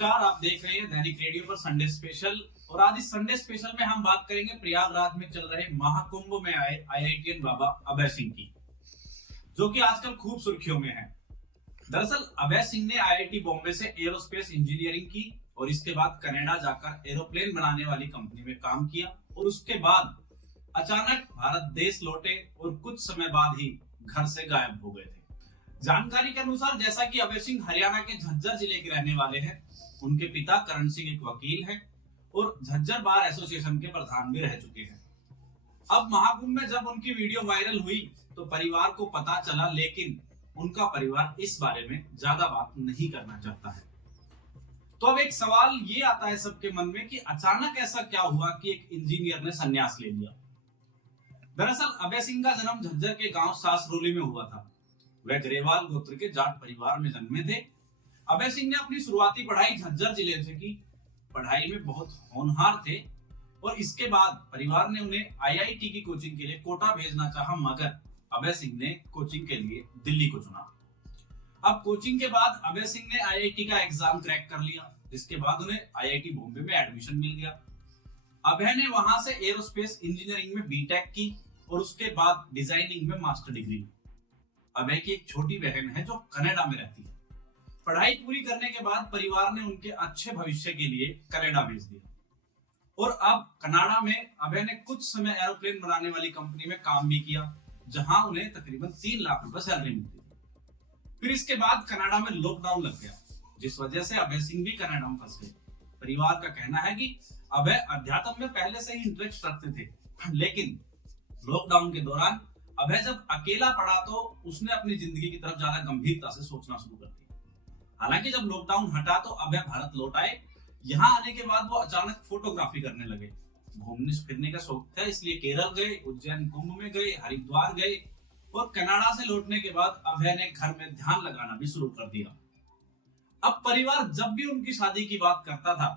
नमस्कार, आप देख रहे हैं दैनिक रेडियो पर संडे स्पेशल। और आज इस संडे स्पेशल में हम बात करेंगे प्रयागराज में चल रहे महाकुंभ में आए आईआईटीएन बाबा अभय सिंह की, जो कि आजकल खूब सुर्खियों में है। दरअसल अभय सिंह ने आईआईटी बॉम्बे से एरोस्पेस इंजीनियरिंग की और इसके बाद कनाडा जाकर एरोप्लेन बनाने वाली कंपनी में काम किया और उसके बाद अचानक भारत देश लौटे और कुछ समय बाद ही घर से गायब हो गए थे। जानकारी के अनुसार जैसा कि अभय सिंह हरियाणा के झज्जर जिले के रहने वाले हैं, उनके पिता करण सिंह एक वकील हैं और झज्जर बार एसोसिएशन के प्रधान भी रह चुके हैं। अब महाकुंभ में जब उनकी वीडियो वायरल हुई तो परिवार को पता चला, लेकिन उनका परिवार इस बारे में ज्यादा बात नहीं करना चाहता है। तो अब एक सवाल ये आता है सबके मन में कि अचानक ऐसा क्या हुआ कि एक इंजीनियर ने संन्यास ले लिया। दरअसल अभय सिंह का जन्म झज्जर के गांव सासरोली में हुआ था। वह ग्रेवाल गोत्र के जाट परिवार में जन्मे थे। अभय सिंह ने अपनी शुरुआती पढ़ाई झज्जर जिले से की। पढ़ाई में बहुत होनहार थे और इसके बाद परिवार ने उन्हें आईआईटी की कोचिंग के लिए कोटा भेजना चाहा, मगर अभय सिंह ने कोचिंग के लिए दिल्ली को चुना। अब कोचिंग के बाद अभय सिंह ने आईआईटी का एग्जाम क्रैक कर लिया, जिसके बाद उन्हें आईआईटी बॉम्बे में एडमिशन मिल गया। अभय ने वहां से एरोस्पेस इंजीनियरिंग में बीटेक की और उसके बाद डिजाइनिंग में मास्टर डिग्री। अभय की एक छोटी बहन है जो कनाडा में रहती है। पढ़ाई पूरी करने के बाद परिवार ने उनके अच्छे भविष्य के लिए कनाडा भेज दिया और अब कनाडा में अभय ने कुछ समय एरोप्लेन बनाने वाली कंपनी में काम भी किया, जहां उन्हें तकरीबन 3 लाख रुपए सैलरी मिलती थी। फिर इसके बाद कनाडा में लॉकडाउन लग गया, जिस वजह से अभय सिंह भी कनाडा में फंस गए। परिवार का कहना है कि अभय अध्यात्म में पहले से ही इंटरेस्ट रखते थे, लेकिन लॉकडाउन के दौरान अभय जब अकेला पड़ा तो उसने अपनी जिंदगी की तरफ ज्यादा गंभीरता से सोचना शुरू कर दिया। हालांकि जब लॉकडाउन हटा तो अभय भारत लौट आए। यहाँ आने के बाद वो अचानक फोटोग्राफी करने लगे। घूमने फिरने का शौक था, इसलिए केरल गए, उज्जैन कुंभ में गए, हरिद्वार गए और कनाडा से लौटने के बाद अभय ने घर में ध्यान लगाना भी शुरू कर दिया। अब परिवार जब भी उनकी शादी की बात करता था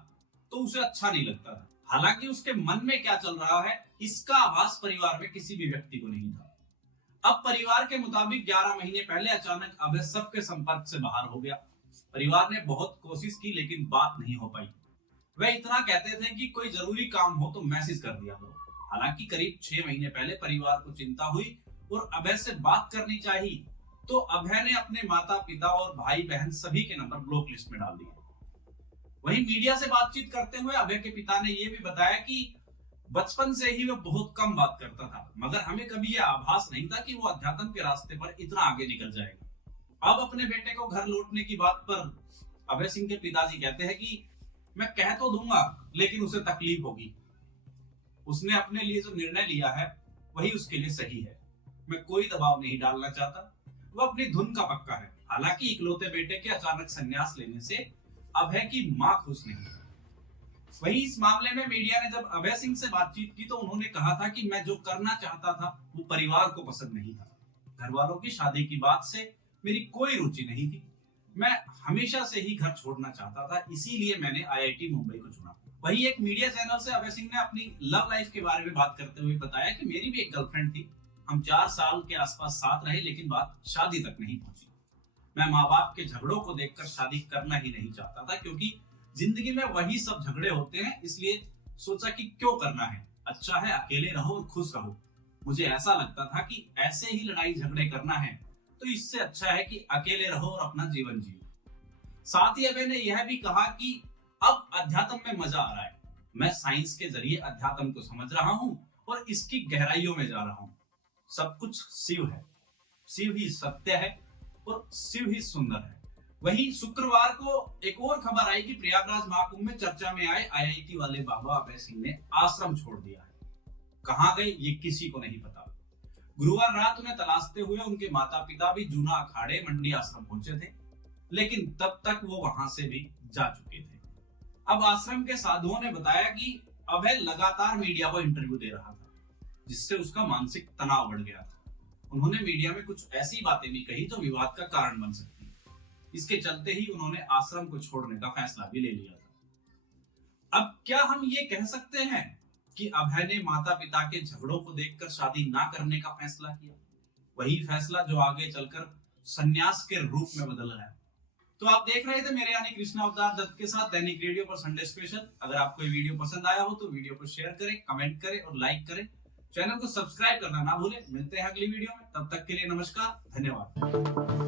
तो उसे अच्छा नहीं लगता था। हालांकि उसके मन में क्या चल रहा है, इसका आभास परिवार में किसी भी व्यक्ति को नहीं था। अब परिवार के मुताबिक 11 महीने पहले अचानक अभय सबके संपर्क से बाहर हो गया। परिवार ने बहुत कोशिश की, लेकिन बात नहीं हो पाई। वह इतना कहते थे कि कोई जरूरी काम हो तो मैसेज कर दिया करो। हालांकि करीब 6 महीने पहले परिवार को चिंता हुई और अभय से बात करनी चाहिए, तो अभय ने अपने माता पिता और भाई बहन सभी के नंबर ब्लॉक लिस्ट में डाल दिए। वहीं मीडिया से बातचीत करते हुए अभय के पिता ने यह भी बताया कि बचपन से ही वह बहुत कम बात करता था, मगर हमें कभी यह आभास नहीं था कि वो अध्यात्म के रास्ते पर इतना आगे निकल जाएगा। अब अपने बेटे को घर लौटने की बात पर अभय सिंह के पिताजी कहते हैं कि मैं कह तो दूंगा, लेकिन उसे तकलीफ होगी। उसने अपने लिए जो निर्णय लिया है वही उसके लिए सही है। मैं कोई दबाव नहीं डालना चाहता, वो अपनी धुन का पक्का है। हालांकि इकलौते बेटे के अचानक संन्यास लेने से अभय की मां खुश नहीं है। वहीं इस मामले में मीडिया ने जब अभय सिंह से बातचीत की तो उन्होंने कहा था कि मैं जो करना चाहता था वो परिवार को पसंद नहीं था। घर वालों की शादी की बात से मेरी कोई रुचि नहीं थी। मैं हमेशा से ही घर छोड़ना चाहता था, इसीलिए मैंने आईआईटी मुंबई को चुना। वहीं एक मीडिया चैनल से अभय सिंह ने अपनी लव लाइफ के बारे में बात करते हुए बताया कि मेरी भी एक गर्लफ्रेंड थी। हम 4 साल के आसपास साथ रहे, लेकिन बात शादी तक नहीं पहुंची। मैं माँ बाप के झगड़ों को देखकर शादी करना ही नहीं चाहता था, क्योंकि जिंदगी में वही सब झगड़े होते हैं, इसलिए सोचा कि क्यों करना है, अच्छा है अकेले रहो और खुश रहो। मुझे ऐसा लगता था कि ऐसे ही लड़ाई झगड़े करना है तो इससे अच्छा है कि अकेले रहो और अपना जीवन जियो। साथ ही अभय ने यह भी कहा कि अब अध्यात्म में मजा आ रहा है। मैं साइंस के जरिए अध्यात्म को समझ रहा हूँ और इसकी गहराइयों में जा रहा हूँ। सब कुछ शिव है, शिव ही सत्य है और शिव ही सुंदर है। वहीं शुक्रवार को एक और खबर आई कि प्रयागराज महाकुंभ में चर्चा में आए आईआईटी वाले बाबा अभय सिंह ने आश्रम छोड़ दिया है। कहां गए ये किसी को नहीं पता। गुरुवार रात उन्हें तलाशते हुए उनके माता पिता भी जूना अखाड़े मंडी आश्रम पहुंचे थे, लेकिन तब तक वो वहां से भी जा चुके थे। अब आश्रम के साधुओं ने बताया कि अभय लगातार मीडिया को इंटरव्यू दे रहा था, जिससे उसका मानसिक तनाव बढ़ गया था। उन्होंने मीडिया में कुछ ऐसी बातें भी कही जो विवाद का कारण बन सकती। इसके चलते ही उन्होंने आश्रम को छोड़ने का फैसला भी ले लिया था। अब क्या हम ये कह सकते हैं कि अभय ने माता पिता के झगड़ों को देखकर शादी ना करने का फैसला किया, वही फैसला जो आगे चलकर संन्यास के रूप में बदल रहा है। तो आप देख रहे थे मेरे यानी कृष्णा अवतार दत्त के साथ दैनिक रेडियो पर संडे स्पेशल। अगर आपको ये वीडियो पसंद आया हो तो वीडियो को शेयर करें, कमेंट करें और लाइक करें। चैनल को सब्सक्राइब करना ना भूलें। मिलते हैं अगली वीडियो में, तब तक के लिए नमस्कार, धन्यवाद।